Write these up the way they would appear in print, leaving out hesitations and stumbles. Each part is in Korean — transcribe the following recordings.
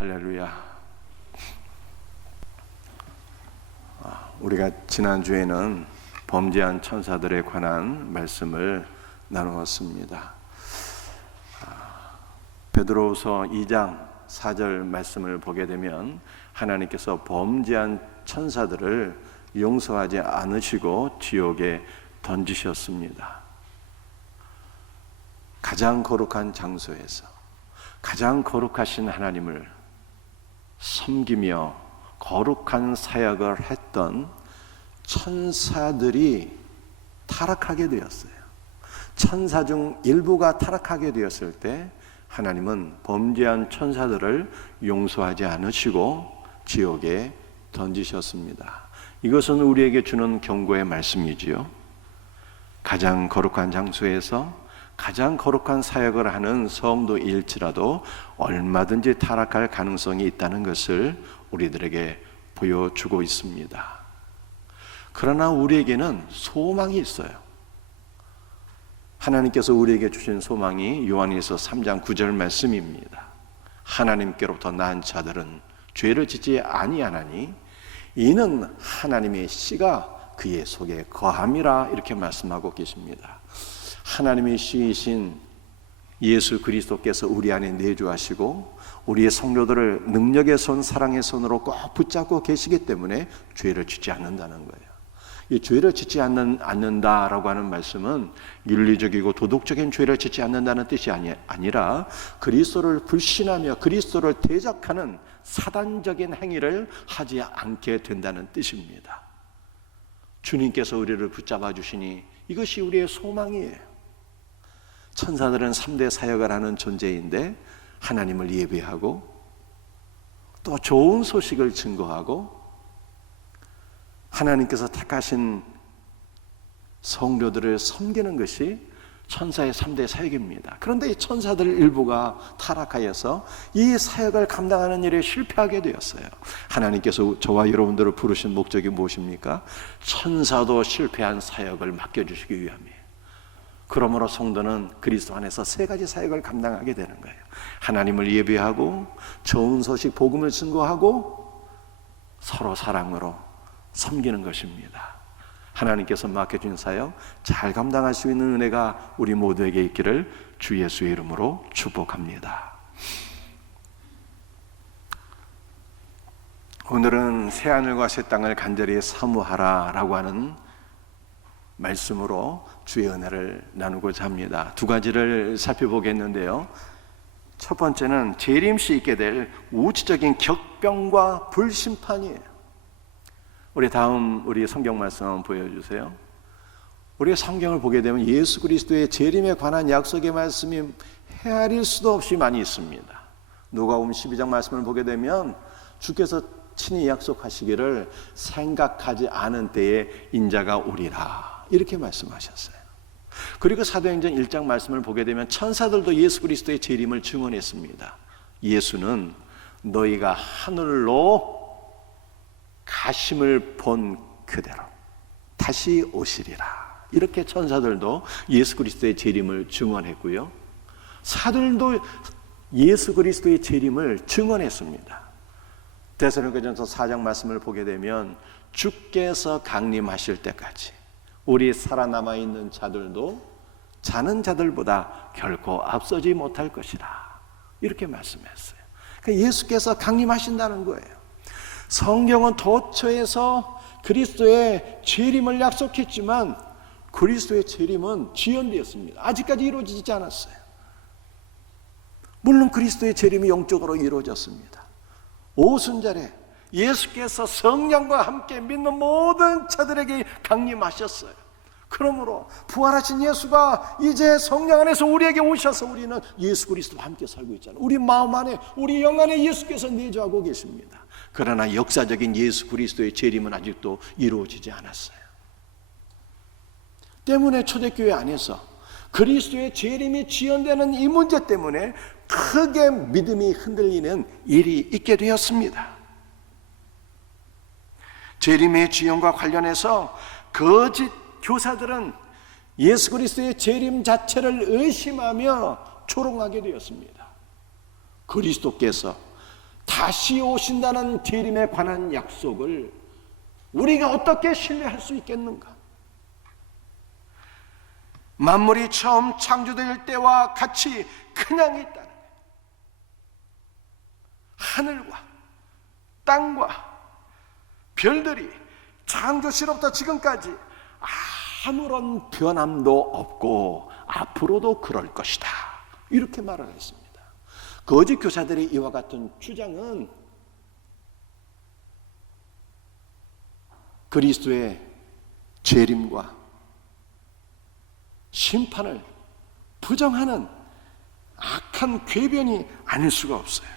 할렐루야. 우리가 지난주에는 범죄한 천사들에 관한 말씀을 나누었습니다. 베드로후서 2장 4절 말씀을 보게 되면 하나님께서 범죄한 천사들을 용서하지 않으시고 지옥에 던지셨습니다. 가장 거룩한 장소에서 가장 거룩하신 하나님을 섬기며 거룩한 사역을 했던 천사들이 타락하게 되었어요. 천사 중 일부가 타락하게 되었을 때 하나님은 범죄한 천사들을 용서하지 않으시고 지옥에 던지셨습니다. 이것은 우리에게 주는 경고의 말씀이지요. 가장 거룩한 장소에서 가장 거룩한 사역을 하는 성도일지라도 얼마든지 타락할 가능성이 있다는 것을 우리들에게 보여주고 있습니다. 그러나 우리에게는 소망이 있어요. 하나님께서 우리에게 주신 소망이 요한일서 3장 9절 말씀입니다. 하나님께로부터 난 자들은 죄를 짓지 아니하나니 이는 하나님의 씨가 그의 속에 거함이라, 이렇게 말씀하고 계십니다. 하나님의 씨이신 예수 그리스도께서 우리 안에 내주하시고 우리의 성도들을 능력의 손, 사랑의 손으로 꼭 붙잡고 계시기 때문에 죄를 짓지 않는다는 거예요. 이 죄를 짓지 않는다라고 하는 말씀은 윤리적이고 도덕적인 죄를 짓지 않는다는 뜻이 아니라 그리스도를 불신하며 그리스도를 대적하는 사단적인 행위를 하지 않게 된다는 뜻입니다. 주님께서 우리를 붙잡아 주시니 이것이 우리의 소망이에요. 천사들은 3대 사역을 하는 존재인데 하나님을 예배하고 또 좋은 소식을 증거하고 하나님께서 택하신 성도들을 섬기는 것이 천사의 3대 사역입니다. 그런데 이 천사들 일부가 타락하여서 이 사역을 감당하는 일에 실패하게 되었어요. 하나님께서 저와 여러분들을 부르신 목적이 무엇입니까? 천사도 실패한 사역을 맡겨주시기 위함이에요. 그러므로 성도는 그리스도 안에서 3가지 사역을 감당하게 되는 거예요. 하나님을 예배하고 좋은 소식 복음을 증거하고 서로 사랑으로 섬기는 것입니다. 하나님께서 맡겨준 사역 잘 감당할 수 있는 은혜가 우리 모두에게 있기를 주 예수의 이름으로 축복합니다. 오늘은 새하늘과 새 땅을 간절히 사모하라 라고 하는 말씀으로 주의 은혜를 나누고자 합니다. 2가지를 살펴보겠는데요. 첫 번째는 재림시 있게 될 우주적인 격병과 불심판이에요. 우리 성경 말씀 한번 보여주세요. 우리가 성경을 보게 되면 예수 그리스도의 재림에 관한 약속의 말씀이 헤아릴 수도 없이 많이 있습니다. 누가복음 12장 말씀을 보게 되면 주께서 친히 약속하시기를 생각하지 않은 때에 인자가 오리라, 이렇게 말씀하셨어요. 그리고 사도행전 1장 말씀을 보게 되면 천사들도 예수 그리스도의 재림을 증언했습니다. 예수는 너희가 하늘로 가심을 본 그대로 다시 오시리라, 이렇게 천사들도 예수 그리스도의 재림을 증언했고요. 사도들도 예수 그리스도의 재림을 증언했습니다. 데살로니가전서 4장 말씀을 보게 되면 주께서 강림하실 때까지 우리 살아남아 있는 자들도 자는 자들보다 결코 앞서지 못할 것이라, 이렇게 말씀했어요. 그러니까 예수께서 강림하신다는 거예요. 성경은 도처에서 그리스도의 재림을 약속했지만 그리스도의 재림은 지연되었습니다. 아직까지 이루어지지 않았어요. 물론 그리스도의 재림이 영적으로 이루어졌습니다. 오순절에 예수께서 성령과 함께 믿는 모든 자들에게 강림하셨어요. 그러므로 부활하신 예수가 이제 성령 안에서 우리에게 오셔서 우리는 예수 그리스도와 함께 살고 있잖아요. 우리 마음 안에, 우리 영 안에 예수께서 내주하고 계십니다. 그러나 역사적인 예수 그리스도의 재림은 아직도 이루어지지 않았어요. 때문에 초대교회 안에서 그리스도의 재림이 지연되는 이 문제 때문에 크게 믿음이 흔들리는 일이 있게 되었습니다. 재림의 지연과 관련해서 거짓 교사들은 예수 그리스도의 재림 자체를 의심하며 조롱하게 되었습니다. 그리스도께서 다시 오신다는 재림에 관한 약속을 우리가 어떻게 신뢰할 수 있겠는가? 만물이 처음 창조될 때와 같이 그냥 있다는 거예요. 하늘과 땅과 별들이 창조시로부터 지금까지 아무런 변함도 없고 앞으로도 그럴 것이다, 이렇게 말을 했습니다. 거짓 교사들의 이와 같은 주장은 그리스도의 재림과 심판을 부정하는 악한 궤변이 아닐 수가 없어요.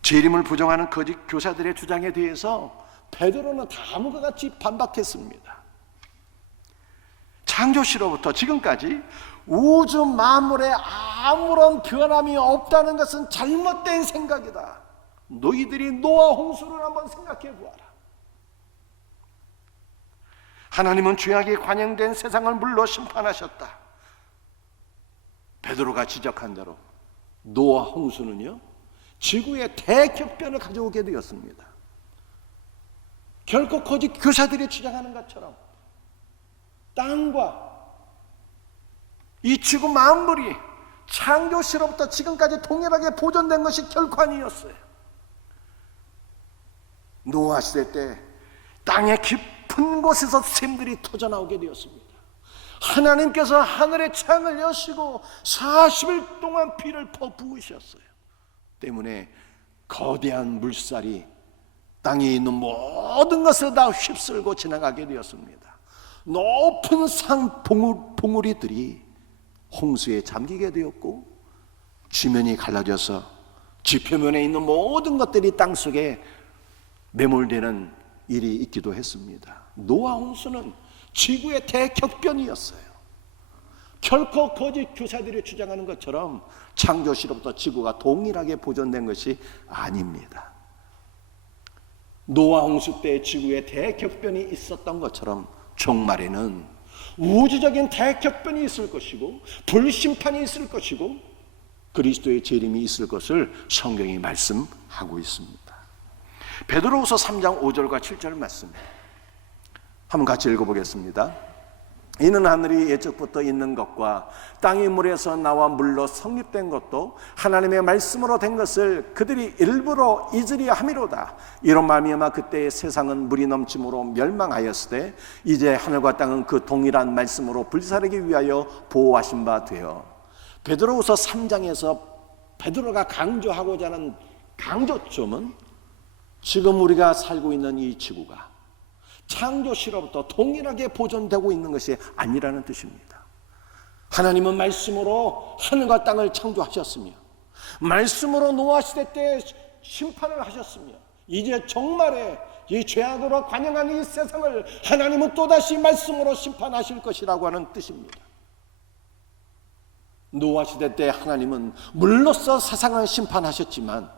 재림을 부정하는 거짓 교사들의 주장에 대해서 베드로는 다음과 같이 반박했습니다. 창조시로부터 지금까지 우주 만물에 아무런 변함이 없다는 것은 잘못된 생각이다. 너희들이 노아 홍수를 한번 생각해 보아라. 하나님은 죄악이 관영된 세상을 물로 심판하셨다. 베드로가 지적한 대로 노아 홍수는요, 지구의 대격변을 가져오게 되었습니다. 결코 거짓 교사들이 주장하는 것처럼 땅과 이 지구 만물이 창조시로부터 지금까지 동일하게 보존된 것이 결코 아니었어요. 노아 시대 때 땅의 깊은 곳에서 샘들이 터져나오게 되었습니다. 하나님께서 하늘의 창을 여시고 40일 동안 비를 부으셨어요. 때문에 거대한 물살이 땅에 있는 모든 것을 다 휩쓸고 지나가게 되었습니다. 높은 산 봉우리들이 홍수에 잠기게 되었고, 지면이 갈라져서 지표면에 있는 모든 것들이 땅속에 매몰되는 일이 있기도 했습니다. 노아 홍수는 지구의 대격변이었어요. 결코 거짓 교사들이 주장하는 것처럼 창조시로부터 지구가 동일하게 보존된 것이 아닙니다. 노아 홍수 때 지구에 대격변이 있었던 것처럼 종말에는 우주적인 대격변이 있을 것이고 불심판이 있을 것이고 그리스도의 재림이 있을 것을 성경이 말씀하고 있습니다. 베드로후서 3장 5절과 7절 말씀 한번 같이 읽어보겠습니다. 이는 하늘이 예적부터 있는 것과 땅이 물에서 나와 물로 성립된 것도 하나님의 말씀으로 된 것을 그들이 일부러 잊으려 함이로다. 이런 말미암아 그때의 세상은 물이 넘침으로 멸망하였으되 이제 하늘과 땅은 그 동일한 말씀으로 불사르기 위하여 보호하신 바 되어. 베드로후서 3장에서 베드로가 강조하고자 하는 강조점은 지금 우리가 살고 있는 이 지구가 창조시로부터 동일하게 보존되고 있는 것이 아니라는 뜻입니다. 하나님은 말씀으로 하늘과 땅을 창조하셨으며 말씀으로 노아 시대 때 심판을 하셨으며 이제 종말에 이 죄악으로 관영한 이 세상을 하나님은 또다시 말씀으로 심판하실 것이라고 하는 뜻입니다. 노아 시대 때 하나님은 물로써 세상을 심판하셨지만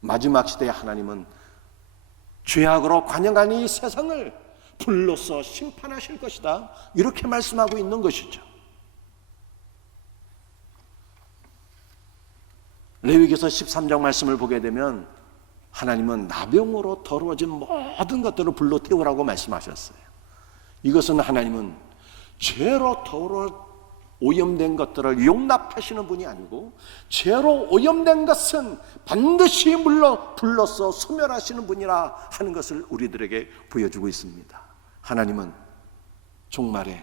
마지막 시대에 하나님은 죄악으로 관영한 이 세상을 불로써 심판하실 것이다, 이렇게 말씀하고 있는 것이죠. 레위기서 13장 말씀을 보게 되면 하나님은 나병으로 더러워진 모든 것들을 불로 태우라고 말씀하셨어요. 이것은 하나님은 죄로 오염된 것들을 용납하시는 분이 아니고 죄로 오염된 것은 반드시 불로써 소멸하시는 분이라 하는 것을 우리들에게 보여주고 있습니다. 하나님은 종말에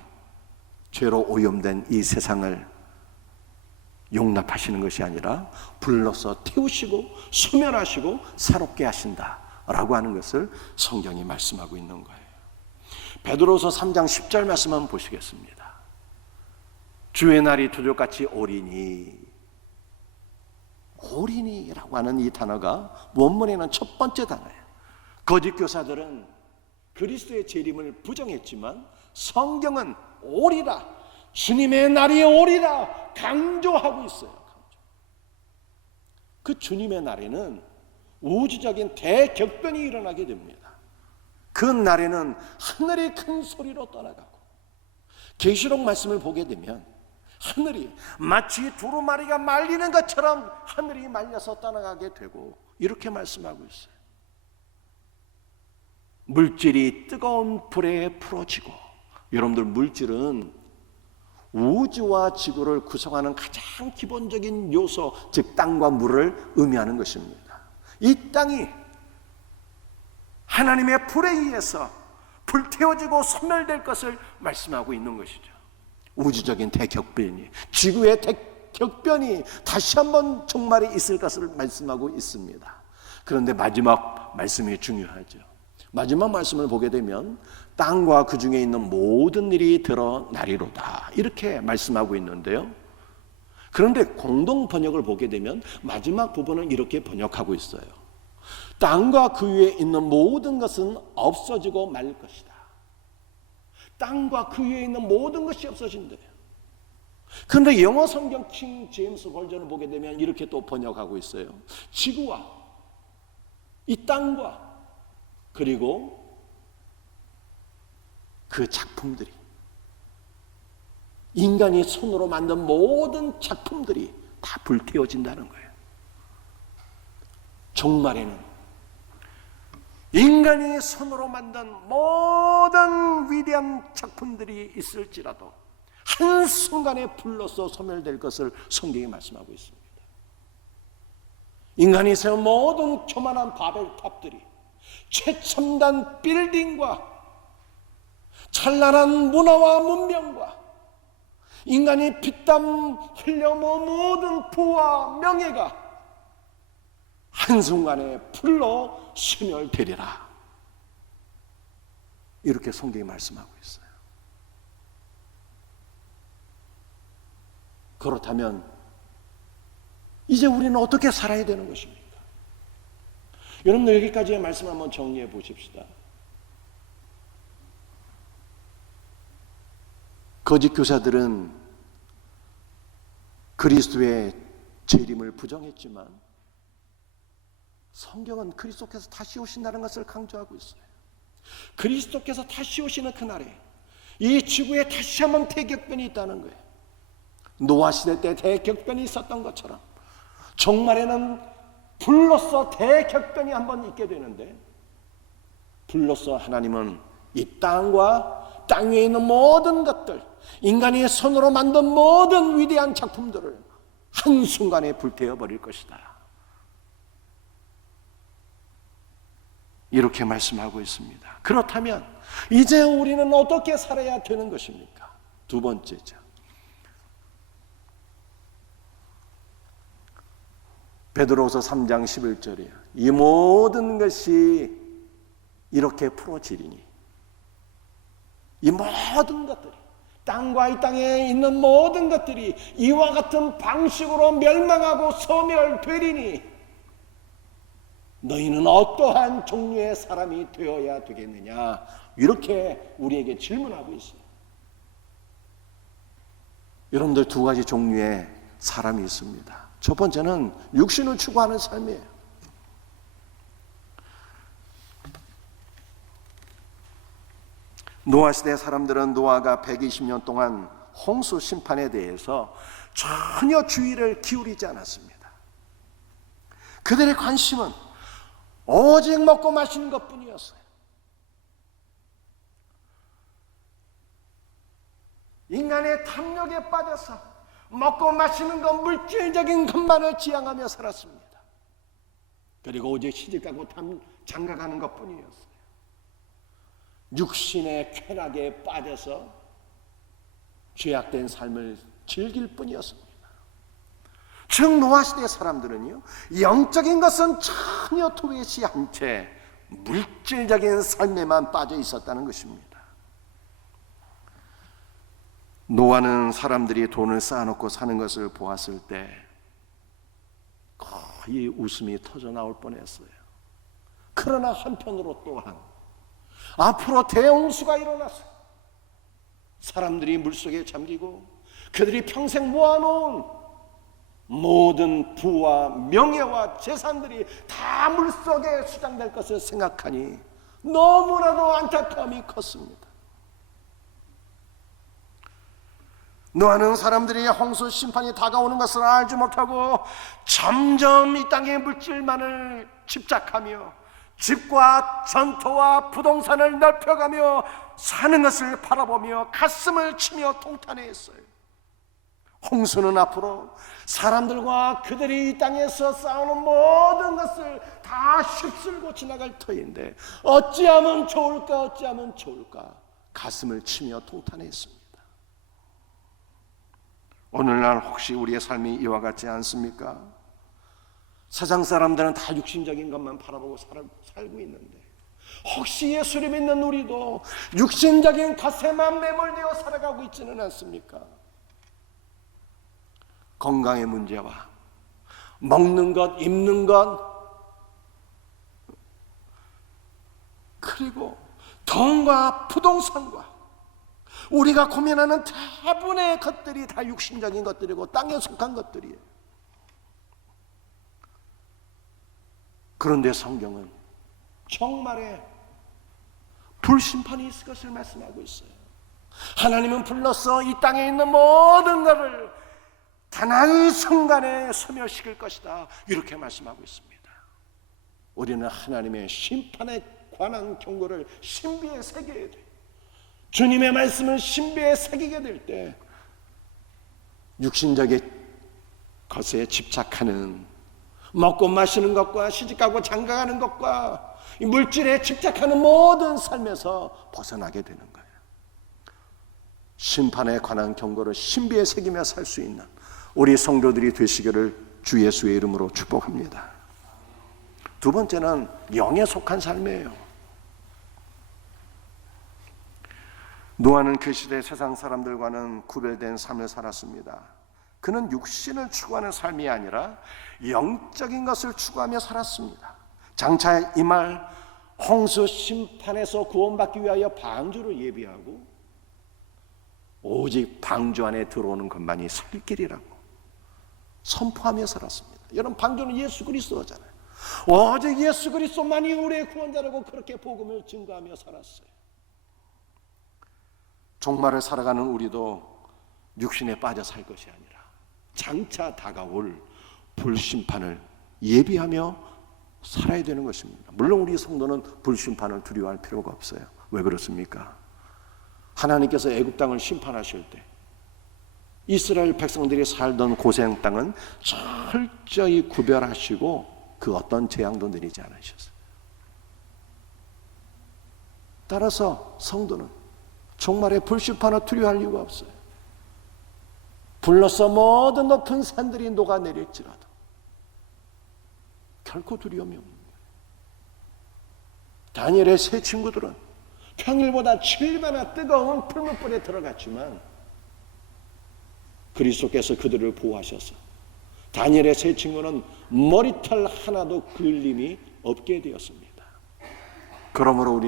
죄로 오염된 이 세상을 용납하시는 것이 아니라 불로써 태우시고 소멸하시고 새롭게 하신다라고 하는 것을 성경이 말씀하고 있는 거예요. 베드로서 3장 10절 말씀 한번 보시겠습니다. 주의 날이 두들같이 오리니, 오리니라고 하는 이 단어가 원문에는 첫 번째 단어예요. 거짓 교사들은 그리스도의 재림을 부정했지만 성경은 오리라, 주님의 날이 오리라 강조하고 있어요. 그 주님의 날에는 우주적인 대격변이 일어나게 됩니다. 그 날에는 하늘이 큰 소리로 떠나가고 계시록 말씀을 보게 되면 하늘이 마치 두루마리가 말리는 것처럼 하늘이 말려서 떠나가게 되고, 이렇게 말씀하고 있어요. 물질이 뜨거운 불에 풀어지고, 여러분들 물질은 우주와 지구를 구성하는 가장 기본적인 요소, 즉 땅과 물을 의미하는 것입니다. 이 땅이 하나님의 불에 의해서 불태워지고 소멸될 것을 말씀하고 있는 것이죠. 우주적인 대격변이, 지구의 대격변이 다시 한번 종말에 있을 것을 말씀하고 있습니다. 그런데 마지막 말씀이 중요하죠. 마지막 말씀을 보게 되면 땅과 그 중에 있는 모든 일이 드러나리로다, 이렇게 말씀하고 있는데요. 그런데 공동 번역을 보게 되면 마지막 부분은 이렇게 번역하고 있어요. 땅과 그 위에 있는 모든 것은 없어지고 말 것이다. 땅과 그 위에 있는 모든 것이 없어진대요. 그런데 영어 성경 킹 제임스 버전을 보게 되면 이렇게 또 번역하고 있어요. 지구와 이 땅과 그리고 그 작품들이, 인간이 손으로 만든 모든 작품들이 다 불태워진다는 거예요. 종말에는 인간이 손으로 만든 모든 위대한 작품들이 있을지라도 한순간에 불로서 소멸될 것을 성경이 말씀하고 있습니다. 인간이 세운 모든 교만한 바벨탑들이, 최첨단 빌딩과 찬란한 문화와 문명과 인간이 피땀 흘려모은 모든 부와 명예가 한순간에 불로 소멸되리라, 이렇게 성경이 말씀하고 있어요. 그렇다면 이제 우리는 어떻게 살아야 되는 것입니까? 여러분들, 여기까지의 말씀 한번 정리해 보십시다. 거짓 교사들은 그리스도의 재림을 부정했지만 성경은 그리스도께서 다시 오신다는 것을 강조하고 있어요. 그리스도께서 다시 오시는 그날에 이 지구에 다시 한번 대격변이 있다는 거예요. 노아 시대 때 대격변이 있었던 것처럼 종말에는 불로서 대격변이 한번 있게 되는데, 불로서 하나님은 이 땅과 땅 위에 있는 모든 것들, 인간이 손으로 만든 모든 위대한 작품들을 한순간에 불태워 버릴 것이다, 이렇게 말씀하고 있습니다. 그렇다면 이제 우리는 어떻게 살아야 되는 것입니까? 두 번째죠. 베드로후서 3장 11절이에요. 이 모든 것이 이렇게 풀어지리니, 이 모든 것들이, 땅과 이 땅에 있는 모든 것들이 이와 같은 방식으로 멸망하고 소멸되리니 너희는 어떠한 종류의 사람이 되어야 되겠느냐, 이렇게 우리에게 질문하고 있어요. 여러분들, 두 가지 종류의 사람이 있습니다. 첫 번째는 육신을 추구하는 삶이에요. 노아 시대 사람들은 노아가 120년 동안 홍수 심판에 대해서 전혀 주의를 기울이지 않았습니다. 그들의 관심은 오직 먹고 마시는 것뿐이었어요. 인간의 탐욕에 빠져서 먹고 마시는 것, 물질적인 것만을 지향하며 살았습니다. 그리고 오직 시집가고 장가가는 것뿐이었어요. 육신의 쾌락에 빠져서 죄악된 삶을 즐길 뿐이었습니다. 즉 노아 시대 사람들은요, 영적인 것은 전혀 도외시한 채 물질적인 삶에만 빠져 있었다는 것입니다. 노아는 사람들이 돈을 쌓아놓고 사는 것을 보았을 때 거의 웃음이 터져 나올 뻔했어요. 그러나 한편으로 또한 앞으로 대홍수가 일어나서 사람들이 물속에 잠기고 그들이 평생 모아놓은 모든 부와 명예와 재산들이 다 물속에 수장될 것을 생각하니 너무나도 안타까움이 컸습니다. 노아는 사람들이 홍수 심판이 다가오는 것을 알지 못하고 점점 이 땅의 물질만을 집착하며 집과 전토와 부동산을 넓혀가며 사는 것을 바라보며 가슴을 치며 통탄해했어요. 홍수는 앞으로 사람들과 그들이 이 땅에서 싸우는 모든 것을 다 휩쓸고 지나갈 터인데 어찌하면 좋을까, 어찌하면 좋을까 가슴을 치며 통탄했습니다. 오늘날 혹시 우리의 삶이 이와 같지 않습니까? 세상 사람들은 다 육신적인 것만 바라보고 살고 있는데 혹시 예수를 믿는 우리도 육신적인 것에만 매몰되어 살아가고 있지는 않습니까? 건강의 문제와 먹는 것, 입는 것, 그리고 돈과 부동산과 우리가 고민하는 대부분의 것들이 다 육신적인 것들이고 땅에 속한 것들이에요. 그런데 성경은 정말에 불심판이 있을 것을 말씀하고 있어요. 하나님은 불러서 이 땅에 있는 모든 것을 단 한 순간에 소멸시킬 것이다, 이렇게 말씀하고 있습니다. 우리는 하나님의 심판에 관한 경고를 신비에 새겨야 돼요. 주님의 말씀을 신비에 새기게 될 때 육신적인 것에 집착하는, 먹고 마시는 것과 시집가고 장가가는 것과 이 물질에 집착하는 모든 삶에서 벗어나게 되는 거예요. 심판에 관한 경고를 신비에 새기며 살 수 있는 우리 성도들이 되시기를 주 예수의 이름으로 축복합니다. 두 번째는 영에 속한 삶이에요. 노아는 그 시대 세상 사람들과는 구별된 삶을 살았습니다. 그는 육신을 추구하는 삶이 아니라 영적인 것을 추구하며 살았습니다. 장차 임할 홍수 심판에서 구원받기 위하여 방주를 예비하고 오직 방주 안에 들어오는 것만이 살 길이라고 선포하며 살았습니다. 여러분, 방주는 예수 그리스도잖아요. 오직 예수 그리스도만이 우리의 구원자라고 그렇게 복음을 증거하며 살았어요. 종말을 살아가는 우리도 육신에 빠져 살 것이 아니라 장차 다가올 불심판을 예비하며 살아야 되는 것입니다. 물론 우리 성도는 불심판을 두려워할 필요가 없어요. 왜 그렇습니까? 하나님께서 애굽 땅을 심판하실 때 이스라엘 백성들이 살던 고생 땅은 철저히 구별하시고 그 어떤 재앙도 내리지 않으셨어요. 따라서 성도는 종말의 불심판을 두려워할 이유가 없어요. 불러서 모든 높은 산들이 녹아내릴지라도 결코 두려움이 없는 거예요. 다니엘의 세 친구들은 평일보다 7배나 뜨거운 풀무불에 들어갔지만 그리스도께서 그들을 보호하셔서 다니엘의 세 친구는 머리털 하나도 그을림이 없게 되었습니다. 그러므로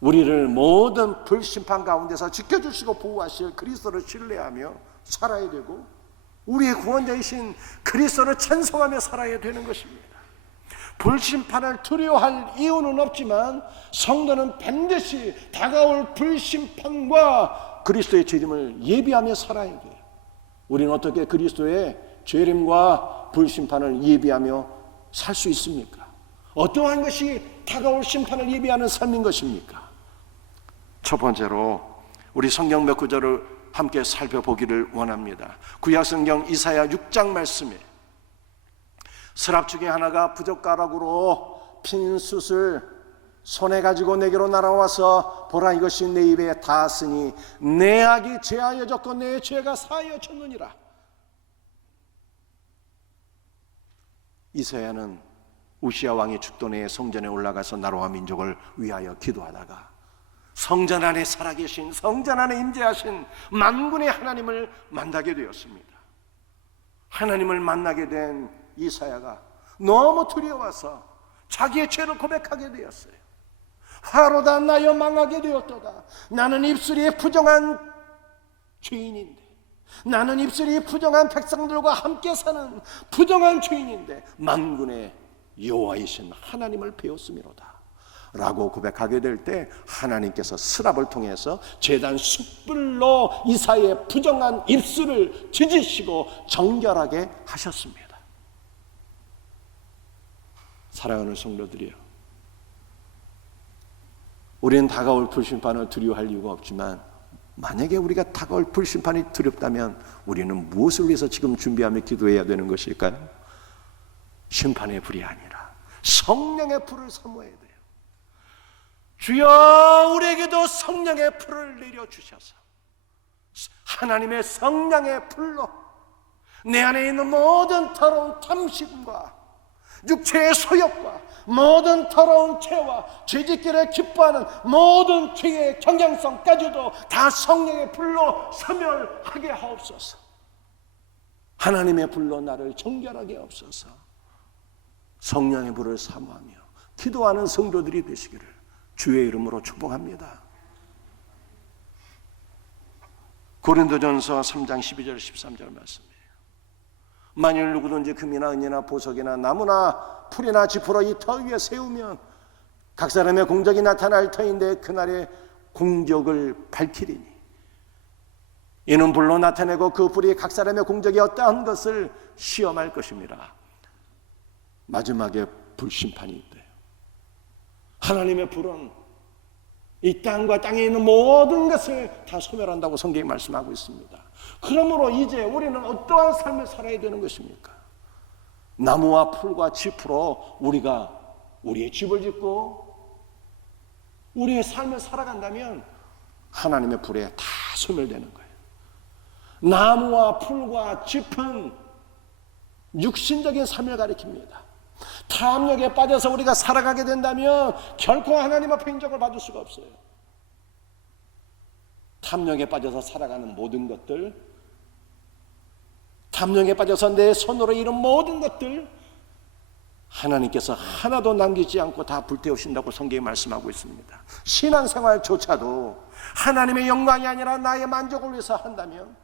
우리를 모든 불심판 가운데서 지켜주시고 보호하실 그리스도를 신뢰하며 살아야 되고 우리의 구원자이신 그리스도를 찬송하며 살아야 되는 것입니다. 불심판을 두려워할 이유는 없지만 성도는 반드시 다가올 불심판과 그리스도의 재림을 예비하며 살아야 돼요. 우리는 어떻게 그리스도의 재림과 불심판을 예비하며 살 수 있습니까? 어떠한 것이 다가올 심판을 예비하는 삶인 것입니까? 첫 번째로 우리 성경 몇 구절을 함께 살펴보기를 원합니다. 구약성경 이사야 6장 말씀에 서랍 중에 하나가 부젓가락으로 핀 숯을 손에 가지고 내게로 날아와서 보라, 이것이 내 입에 닿았으니 내 악이 제하여졌고 내 죄가 사하여졌느니라. 이사야는 우시야 왕이 죽던 해에 성전에 올라가서 나라와 민족을 위하여 기도하다가 성전 안에 살아계신, 성전 안에 임재하신 만군의 하나님을 만나게 되었습니다. 하나님을 만나게 된 이사야가 너무 두려워서 자기의 죄를 고백하게 되었어요. 화로다 나여 망하게 되었도다. 나는 입술이 부정한 죄인인데, 나는 입술이 부정한 백성들과 함께 사는 부정한 죄인인데 만군의 여호와이신 하나님을 배웠음이로다. 라고 고백하게 될 때 하나님께서 스랍을 통해서 제단 숯불로 이사의 부정한 입술을 찢으시고 정결하게 하셨습니다. 사랑하는 성도들이요, 우리는 다가올 불심판을 두려워할 이유가 없지만 만약에 우리가 다가올 불심판이 두렵다면 우리는 무엇을 위해서 지금 준비하며 기도해야 되는 것일까요? 심판의 불이 아니라 성령의 불을 사모해야 돼요. 주여 우리에게도 성령의 불을 내려주셔서 하나님의 성령의 불로 내 안에 있는 모든 더러운 탐심과 육체의 소욕과 모든 더러운 죄와 죄짓기를 기뻐하는 모든 죄의 경향성까지도 다 성령의 불로 소멸하게 하옵소서. 하나님의 불로 나를 정결하게 하옵소서. 성령의 불을 사모하며 기도하는 성도들이 되시기를 주의 이름으로 축복합니다. 고린도전서 3장 12절 13절 말씀이에요. 만일 누구든지 금이나 은이나 보석이나 나무나 풀이나 지푸로 이 터 위에 세우면 각 사람의 공적이 나타날 터인데 그날의 공적을 밝히리니 이는 불로 나타내고 그 불이 각 사람의 공적이 어떠한 것을 시험할 것입니다. 마지막에 불심판이 있대요. 하나님의 불은 이 땅과 땅에 있는 모든 것을 다 소멸한다고 성경이 말씀하고 있습니다. 그러므로 이제 우리는 어떠한 삶을 살아야 되는 것입니까? 나무와 풀과 짚으로 우리가 우리의 집을 짓고 우리의 삶을 살아간다면 하나님의 불에 다 소멸되는 거예요. 나무와 풀과 짚은 육신적인 삶을 가리킵니다. 탐욕에 빠져서 우리가 살아가게 된다면 결코 하나님 앞에 인정을 받을 수가 없어요. 탐욕에 빠져서 살아가는 모든 것들, 탐욕에 빠져서 내 손으로 이룬 모든 것들 하나님께서 하나도 남기지 않고 다 불태우신다고 성경이 말씀하고 있습니다. 신앙생활조차도 하나님의 영광이 아니라 나의 만족을 위해서 한다면,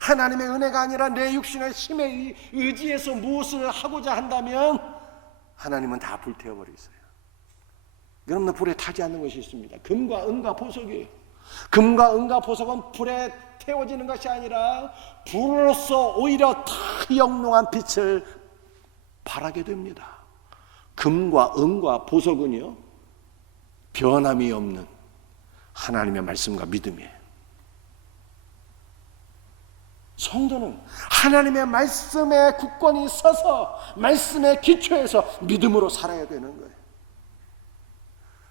하나님의 은혜가 아니라 내 육신의 힘에 의지해서 무엇을 하고자 한다면 하나님은 다 불태워버리세요. 여러분들 불에 타지 않는 것이 있습니다. 금과 은과 보석이에요. 금과 은과 보석은 불에 태워지는 것이 아니라 불로서 오히려 더 영롱한 빛을 발하게 됩니다. 금과 은과 보석은요, 변함이 없는 하나님의 말씀과 믿음이에요. 성도는 하나님의 말씀에 굳건히 서서 말씀의 기초에서 믿음으로 살아야 되는 거예요.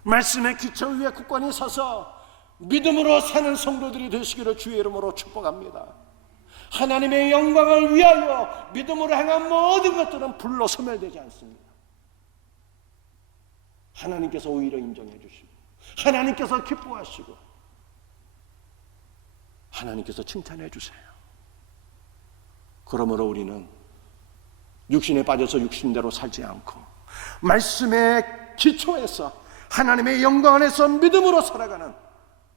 말씀의 기초 위에 굳건히 서서 믿음으로 사는 성도들이 되시기를 주의 이름으로 축복합니다. 하나님의 영광을 위하여 믿음으로 행한 모든 것들은 불로 소멸되지 않습니다. 하나님께서 오히려 인정해 주시고 하나님께서 기뻐하시고 하나님께서 칭찬해 주세요. 그러므로 우리는 육신에 빠져서 육신대로 살지 않고 말씀의 기초에서 하나님의 영광 안에서 믿음으로 살아가는,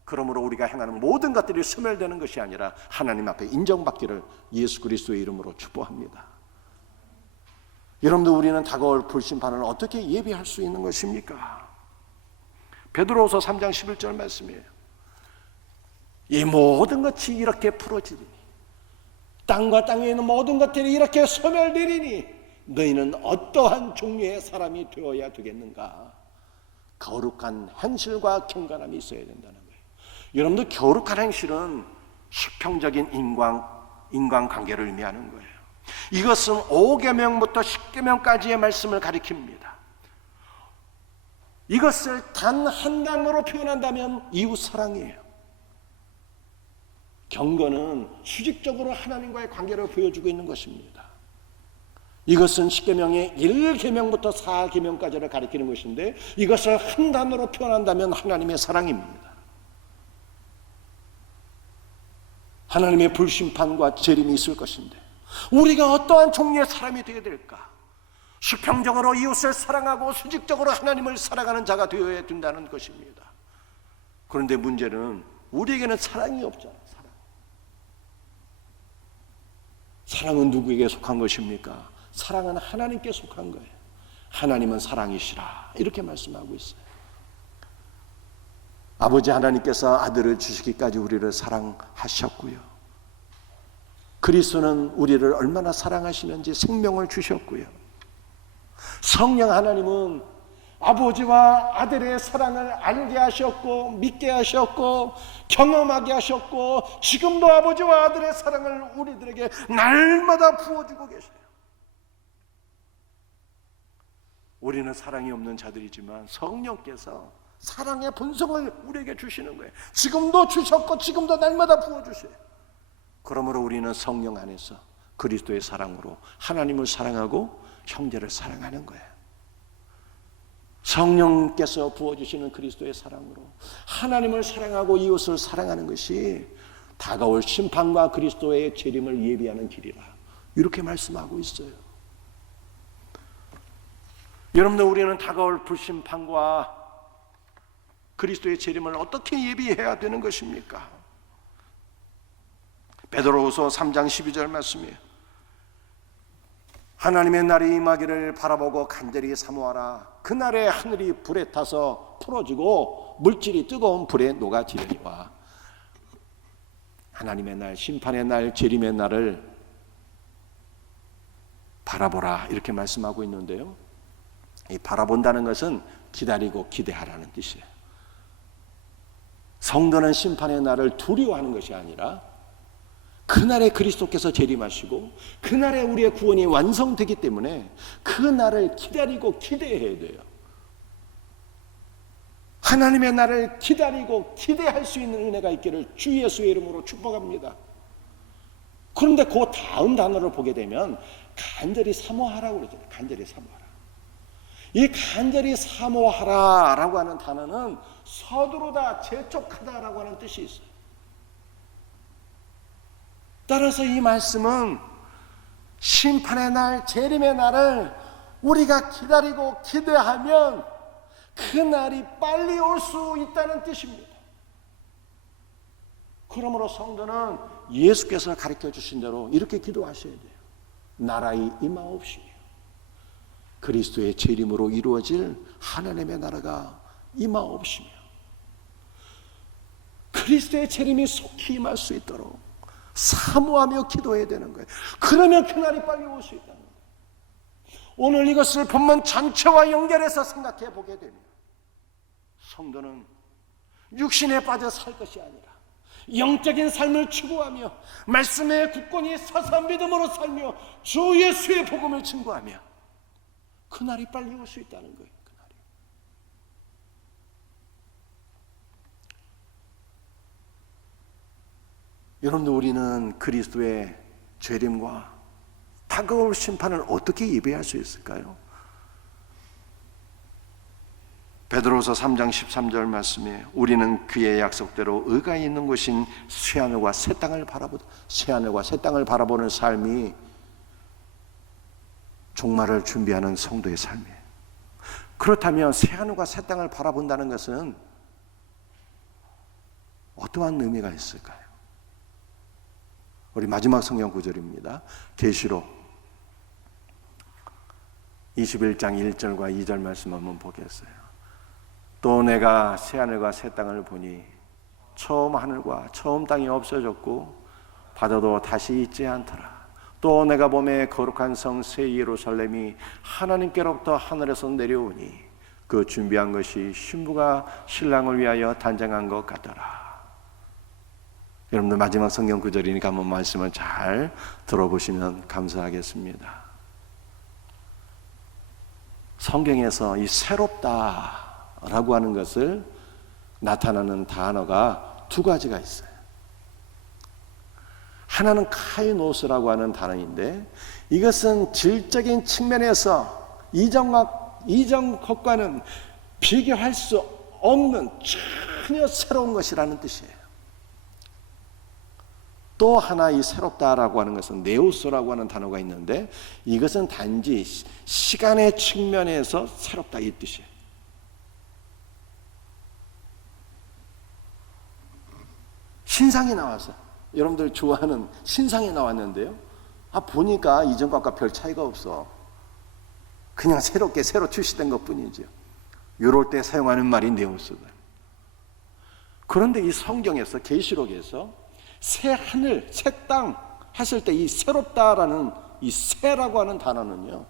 그러므로 우리가 행하는 모든 것들이 소멸되는 것이 아니라 하나님 앞에 인정받기를 예수 그리스도의 이름으로 축복합니다. 여러분들, 우리는 다가올 불심판을 어떻게 예비할 수 있는 것입니까? 베드로후서 3장 11절 말씀이에요. 이 모든 것이 이렇게 풀어지리니, 땅과 땅에 있는 모든 것들이 이렇게 소멸되리니 너희는 어떠한 종류의 사람이 되어야 되겠는가? 거룩한 행실과 경건함이 있어야 된다는 거예요. 여러분들, 거룩한 행실은 수평적인 인간관계를 의미하는 거예요. 이것은 5계명부터 10계명까지의 말씀을 가리킵니다. 이것을 단 한 단어로 표현한다면 이웃사랑이에요. 경건은 수직적으로 하나님과의 관계를 보여주고 있는 것입니다. 이것은 10계명의 1계명부터 4계명까지를 가리키는 것인데, 이것을 한 단어로 표현한다면 하나님의 사랑입니다. 하나님의 불심판과 재림이 있을 것인데 우리가 어떠한 종류의 사람이 되어야 될까? 수평적으로 이웃을 사랑하고 수직적으로 하나님을 사랑하는 자가 되어야 된다는 것입니다. 그런데 문제는 우리에게는 사랑이 없잖아요. 사랑은 누구에게 속한 것입니까? 사랑은 하나님께 속한 거예요. 하나님은 사랑이시라 이렇게 말씀하고 있어요. 아버지 하나님께서 아들을 주시기까지 우리를 사랑하셨고요. 그리스도는 우리를 얼마나 사랑하시는지 생명을 주셨고요. 성령 하나님은 아버지와 아들의 사랑을 알게 하셨고 믿게 하셨고 경험하게 하셨고 지금도 아버지와 아들의 사랑을 우리들에게 날마다 부어주고 계세요. 우리는 사랑이 없는 자들이지만 성령께서 사랑의 본성을 우리에게 주시는 거예요. 지금도 주셨고 지금도 날마다 부어주세요. 그러므로 우리는 성령 안에서 그리스도의 사랑으로 하나님을 사랑하고 형제를 사랑하는 거예요. 성령께서 부어주시는 그리스도의 사랑으로 하나님을 사랑하고 이웃을 사랑하는 것이 다가올 심판과 그리스도의 재림을 예비하는 길이라, 이렇게 말씀하고 있어요. 여러분들, 우리는 다가올 불심판과 그리스도의 재림을 어떻게 예비해야 되는 것입니까? 베드로후서 3장 12절 말씀이에요. 하나님의 날이 임하기를 바라보고 간절히 사모하라. 그날에 하늘이 불에 타서 풀어지고 물질이 뜨거운 불에 녹아지려니와. 하나님의 날, 심판의 날, 재림의 날을 바라보라, 이렇게 말씀하고 있는데요, 이 바라본다는 것은 기다리고 기대하라는 뜻이에요. 성도는 심판의 날을 두려워하는 것이 아니라 그날에 그리스도께서 재림하시고 그날에 우리의 구원이 완성되기 때문에 그 날을 기다리고 기대해야 돼요. 하나님의 날을 기다리고 기대할 수 있는 은혜가 있기를 주 예수의 이름으로 축복합니다. 그런데 그 다음 단어를 보게 되면 간절히 사모하라고 그러잖아요. 간절히 사모하라. 이 간절히 사모하라라고 하는 단어는 서두르다, 재촉하다라고 하는 뜻이 있어요. 따라서 이 말씀은 심판의 날, 재림의 날을 우리가 기다리고 기대하면 그 날이 빨리 올 수 있다는 뜻입니다. 그러므로 성도는 예수께서 가르쳐 주신 대로 이렇게 기도하셔야 돼요. 나라의 임하옵시며 그리스도의 재림으로 이루어질 하나님의 나라가 임하옵시며, 그리스도의 재림이 속히 임할 수 있도록 사모하며 기도해야 되는 거예요. 그러면 그날이 빨리 올 수 있다는 거예요. 오늘 이것을 본문 전체와 연결해서 생각해 보게 되면 성도는 육신에 빠져 살 것이 아니라 영적인 삶을 추구하며 말씀에 굳건히 서서 믿음으로 살며 주 예수의 복음을 증거하며 그날이 빨리 올 수 있다는 거예요. 그날이. 여러분들, 우리는 그리스도의 재림과 다가올 심판을 어떻게 예배할 수 있을까요? 베드로서 3장 13절 말씀이에요. 우리는 그의 약속대로 의가 있는 곳인 새하늘과 새 땅을 바라보는 삶이 종말을 준비하는 성도의 삶이에요. 그렇다면 새하늘과 새 땅을 바라본다는 것은 어떠한 의미가 있을까요? 우리 마지막 성경 구절입니다. 계시록 21장 1절과 2절 말씀 한번 보겠어요. 또 내가 새하늘과 새 땅을 보니 처음 하늘과 처음 땅이 없어졌고 바다도 다시 있지 않더라. 또 내가 보매 거룩한 성 새 예루살렘이 하나님께로부터 하늘에서 내려오니 그 준비한 것이 신부가 신랑을 위하여 단장한 것 같더라. 여러분들, 마지막 성경 구절이니까 한번 말씀을 잘 들어보시면 감사하겠습니다. 성경에서 이 새롭다라고 하는 것을 나타나는 단어가 두 가지가 있어요. 하나는 카이노스라고 하는 단어인데, 이것은 질적인 측면에서 이전 것과는 비교할 수 없는 전혀 새로운 것이라는 뜻이에요. 또 하나, 이 새롭다라고 하는 것은 네오스라고 하는 단어가 있는데, 이것은 단지 시간의 측면에서 새롭다, 이 뜻이에요. 신상이 나와서, 여러분들 좋아하는 신상이 나왔는데요, 보니까 이전 것과 별 차이가 없어. 그냥 새롭게 새로 출시된 것 뿐이죠. 이럴 때 사용하는 말이 네오스다. 그런데 이 성경에서, 계시록에서 새 하늘, 새 땅 했을 때 이 새롭다라는 이 새라고 하는 단어는요,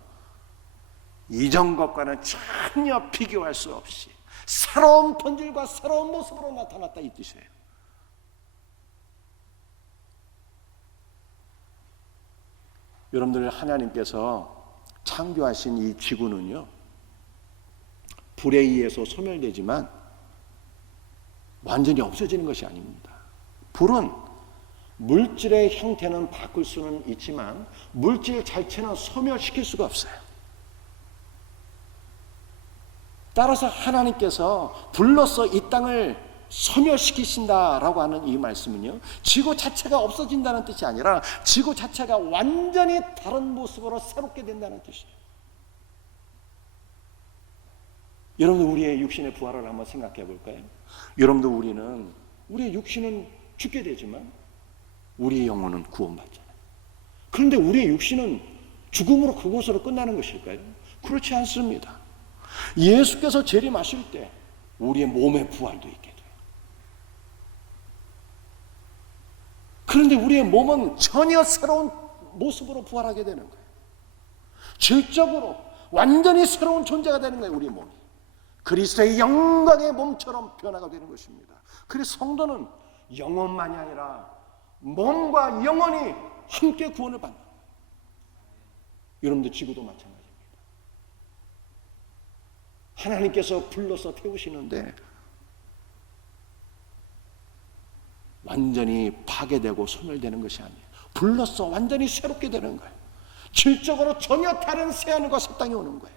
이전 것과는 전혀 비교할 수 없이 새로운 본질과 새로운 모습으로 나타났다, 이 뜻이에요. 여러분들, 하나님께서 창조하신 이 지구는요, 불에 의해서 소멸되지만 완전히 없어지는 것이 아닙니다. 불은 물질의 형태는 바꿀 수는 있지만 물질 자체는 소멸시킬 수가 없어요. 따라서 하나님께서 불로서 이 땅을 소멸시키신다라고 하는 이 말씀은요, 지구 자체가 없어진다는 뜻이 아니라 지구 자체가 완전히 다른 모습으로 새롭게 된다는 뜻이에요. 여러분들, 우리의 육신의 부활을 한번 생각해 볼까요? 여러분들, 우리의 육신은 죽게 되지만 우리의 영혼은 구원받잖아요. 그런데 우리의 육신은 죽음으로 그곳으로 끝나는 것일까요? 그렇지 않습니다. 예수께서 재림하실 때 우리의 몸의 부활도 있게 돼요. 그런데 우리의 몸은 전혀 새로운 모습으로 부활하게 되는 거예요. 질적으로 완전히 새로운 존재가 되는 거예요. 우리의 몸이 그리스도의 영광의 몸처럼 변화가 되는 것입니다. 그래서 성도는 영혼만이 아니라 몸과 영혼이 함께 구원을 받는 거예요. 여러분들, 지구도 마찬가지입니다. 하나님께서 불러서 태우시는데 완전히 파괴되고 소멸되는 것이 아니에요. 불러서 완전히 새롭게 되는 거예요. 질적으로 전혀 다른 새하늘과 새 땅이 오는 거예요.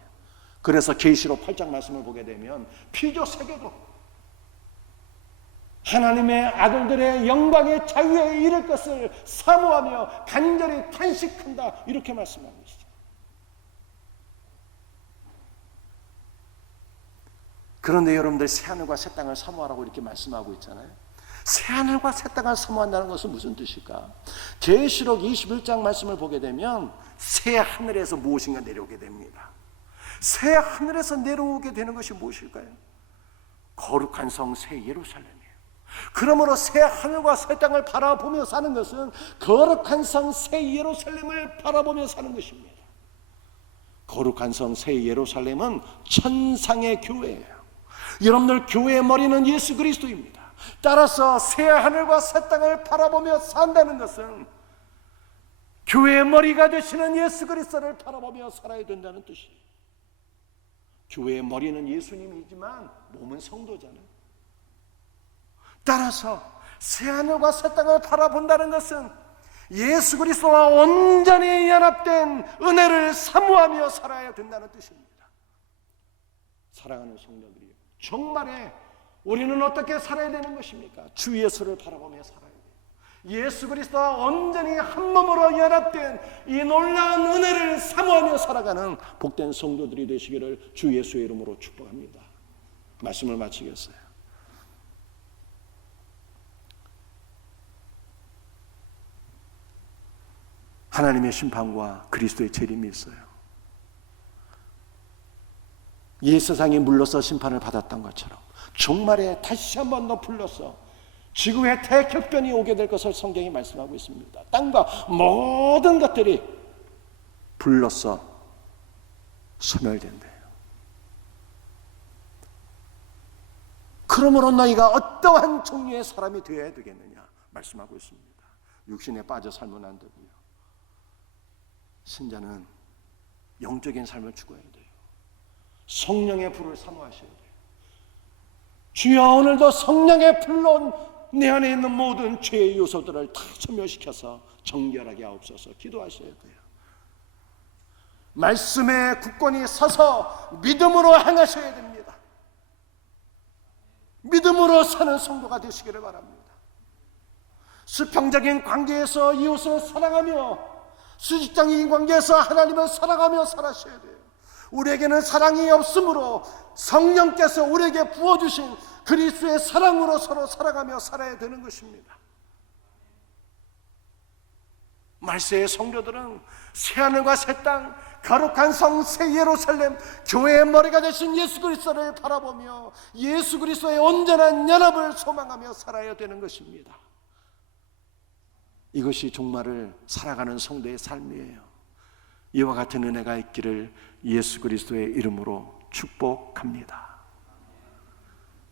그래서 계시록 8장 말씀을 보게 되면 피조 세계도 하나님의 아들들의 영광의 자유에 이를 것을 사모하며 간절히 탄식한다, 이렇게 말씀하고 있어요. 그런데 여러분들, 새하늘과 새 땅을 사모하라고 이렇게 말씀하고 있잖아요. 새하늘과 새 땅을 사모한다는 것은 무슨 뜻일까? 계시록 21장 말씀을 보게 되면 새하늘에서 무엇인가 내려오게 됩니다. 새하늘에서 내려오게 되는 것이 무엇일까요? 거룩한 성 새 예루살렘이에요. 그러므로 새하늘과 새 땅을 바라보며 사는 것은 거룩한 성 새 예루살렘을 바라보며 사는 것입니다. 거룩한 성 새 예루살렘은 천상의 교회예요. 여러분들, 교회의 머리는 예수 그리스도입니다. 따라서 새하늘과 새 땅을 바라보며 산다는 것은 교회의 머리가 되시는 예수 그리스도를 바라보며 살아야 된다는 뜻이에요. 교회의 머리는 예수님이지만 몸은 성도잖아요. 따라서 새하늘과 새 땅을 바라본다는 것은 예수 그리스도와 온전히 연합된 은혜를 사모하며 살아야 된다는 뜻입니다. 사랑하는 성도들이요, 정말에 우리는 어떻게 살아야 되는 것입니까? 주 예수를 바라보며 살아야 돼요. 예수 그리스도와 온전히 한 몸으로 연합된 이 놀라운 은혜를 사모하며 살아가는 복된 성도들이 되시기를 주 예수의 이름으로 축복합니다. 말씀을 마치겠어요. 하나님의 심판과 그리스도의 재림이 있어요. 이 세상이 물로서 심판을 받았던 것처럼 종말에 다시 한번 더 불러서 지구에 대격변이 오게 될 것을 성경이 말씀하고 있습니다. 땅과 모든 것들이 불로서 소멸된대요. 그러므로 너희가 어떠한 종류의 사람이 되어야 되겠느냐 말씀하고 있습니다. 육신에 빠져 살면 안 되고요. 신자는 영적인 삶을 추구해야 돼요. 성령의 불을 사모하셔야 돼요. 주여, 오늘도 성령의 불로 내 안에 있는 모든 죄의 요소들을 다 소멸시켜서 정결하게 하옵소서 기도하셔야 돼요. 말씀에 굳건히 서서 믿음으로 행하셔야 됩니다. 믿음으로 사는 성도가 되시기를 바랍니다. 수평적인 관계에서 이웃을 사랑하며 수직적인 관계에서 하나님을 사랑하며 살아셔야 돼요. 우리에게는 사랑이 없으므로 성령께서 우리에게 부어주신 그리스도의 사랑으로 서로 살아가며 살아야 되는 것입니다. 말세의 성도들은 새하늘과 새 땅, 거룩한 성 새 예루살렘 교회의 머리가 되신 예수 그리스도를 바라보며 예수 그리스도의 온전한 연합을 소망하며 살아야 되는 것입니다. 이것이 종말을 살아가는 성도의 삶이에요. 이와 같은 은혜가 있기를 예수 그리스도의 이름으로 축복합니다.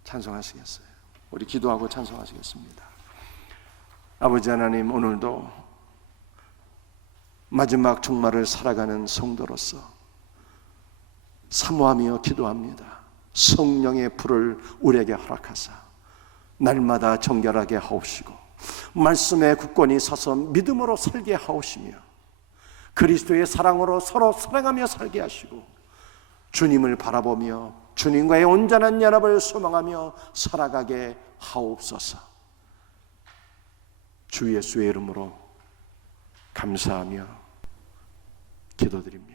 찬송하시겠어요? 우리 기도하고 찬송하시겠습니다. 아버지 하나님, 오늘도 마지막 종말을 살아가는 성도로서 사모하며 기도합니다. 성령의 불을 우리에게 허락하사 날마다 정결하게 하옵시고 말씀에 굳건히 서서 믿음으로 살게 하옵시며 그리스도의 사랑으로 서로 사랑하며 살게 하시고 주님을 바라보며 주님과의 온전한 연합을 소망하며 살아가게 하옵소서. 주 예수의 이름으로 감사하며 기도드립니다.